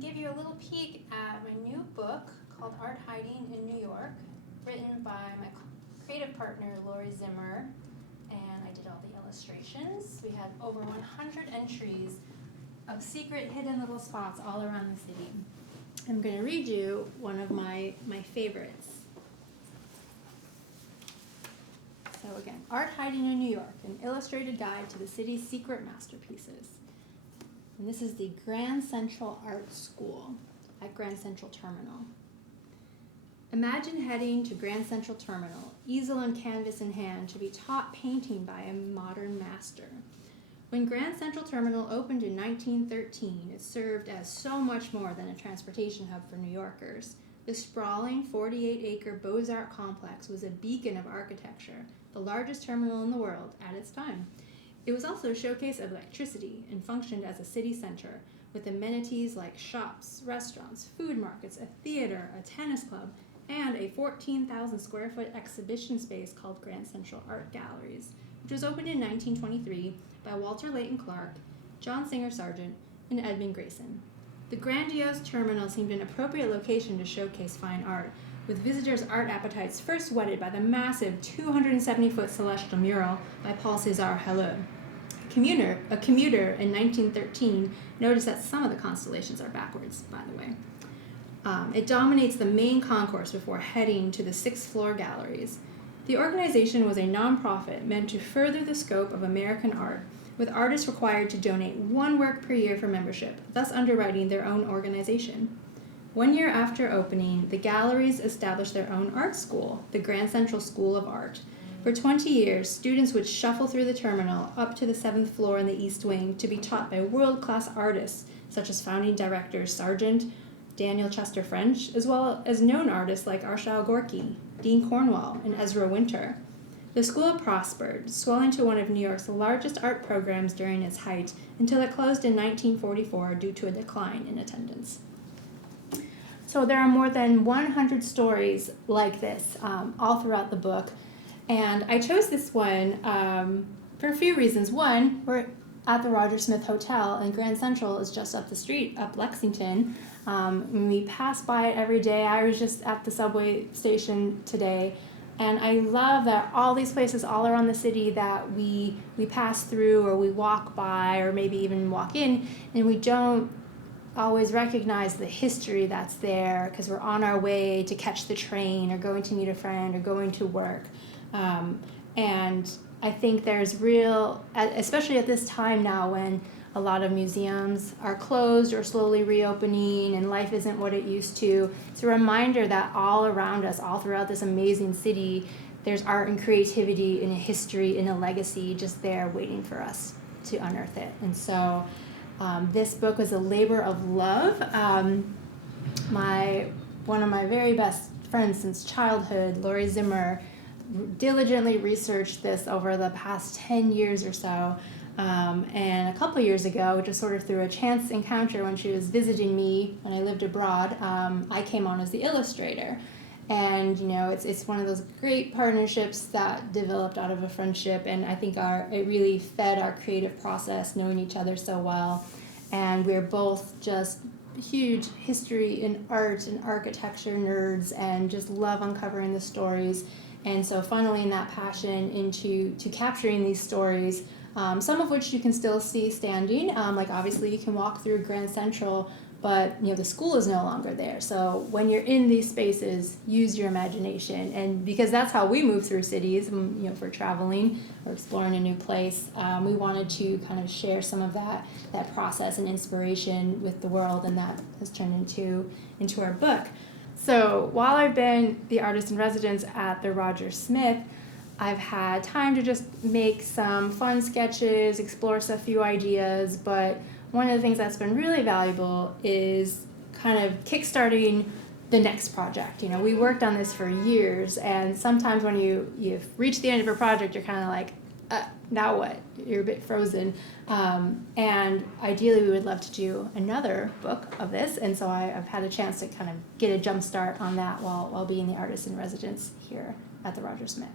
give you a little peek at my new book called Art Hiding in New York, written by my creative partner Lori Zimmer, and I did all the illustrations. We had over 100 entries of secret hidden little spots all around the city. I'm going to read you one of my favorites. So again, Art Hiding in New York, an illustrated guide to the city's secret masterpieces. And this is the Grand Central Art School at Grand Central Terminal. Imagine heading to Grand Central Terminal, easel and canvas in hand, to be taught painting by a modern master. When Grand Central Terminal opened in 1913, it served as so much more than a transportation hub for New Yorkers. The sprawling 48-acre Beaux-Arts complex was a beacon of architecture, the largest terminal in the world at its time. It was also a showcase of electricity and functioned as a city center, with amenities like shops, restaurants, food markets, a theater, a tennis club, and a 14,000 square foot exhibition space called Grand Central Art Galleries, which was opened in 1923 by Walter Layton Clark, John Singer Sargent, and Edmund Grayson. The grandiose terminal seemed an appropriate location to showcase fine art, with visitors' art appetites first whetted by the massive 270-foot celestial mural by Paul César Helleux. A commuter in 1913 noticed that some of the constellations are backwards, by the way. It dominates the main concourse before heading to the sixth-floor galleries. The organization was a nonprofit meant to further the scope of American art, with artists required to donate one work per year for membership, thus underwriting their own organization. 1 year after opening, the galleries established their own art school, the Grand Central School of Art. For 20 years, students would shuffle through the terminal up to the 7th floor in the East Wing to be taught by world-class artists, such as founding directors Sargent, Daniel Chester French, as well as known artists like Arshile Gorky, Dean Cornwall, and Ezra Winter. The school prospered, swelling to one of New York's largest art programs during its height, until it closed in 1944 due to a decline in attendance. So there are more than 100 stories like this all throughout the book, and I chose this one for a few reasons. One, we're at the Roger Smith Hotel, and Grand Central is just up the street, up Lexington. We pass by it every day. I was just at the subway station today, and I love that all these places all around the city that we pass through, or we walk by, or maybe even walk in, and we don't always recognize the history that's there because we're on our way to catch the train, or going to meet a friend, or going to work. And I think there's real, especially at this time now when a lot of museums are closed or slowly reopening and life isn't what it used to, it's a reminder that all around us, all throughout this amazing city, there's art and creativity and a history and a legacy just there waiting for us to unearth it. And so this book was a labor of love. One of my very best friends since childhood, Lori Zimmer, diligently researched this over the past 10 years or so. And a couple years ago, just sort of through a chance encounter when she was visiting me when I lived abroad, I came on as the illustrator. And it's one of those great partnerships that developed out of a friendship, and I think it really fed our creative process, knowing each other so well. And we're both just huge history and art and architecture nerds, and just love uncovering the stories. And so funneling that passion into capturing these stories, some of which you can still see standing. Like obviously you can walk through Grand Central, but the school is no longer there. So when you're in these spaces, use your imagination. And because that's how we move through cities, for traveling or exploring a new place, we wanted to kind of share some of that process and inspiration with the world, and that has turned into our book. So while I've been the artist in residence at the Roger Smith, I've had time to just make some fun sketches, explore a few ideas, but one of the things that's been really valuable is kind of kickstarting the next project. We worked on this for years, and sometimes when you've reached the end of a project, you're kind of like, now what? You're a bit frozen. And ideally, we would love to do another book of this, and so I've had a chance to kind of get a jump start on that while being the artist in residence here at the Roger Smith.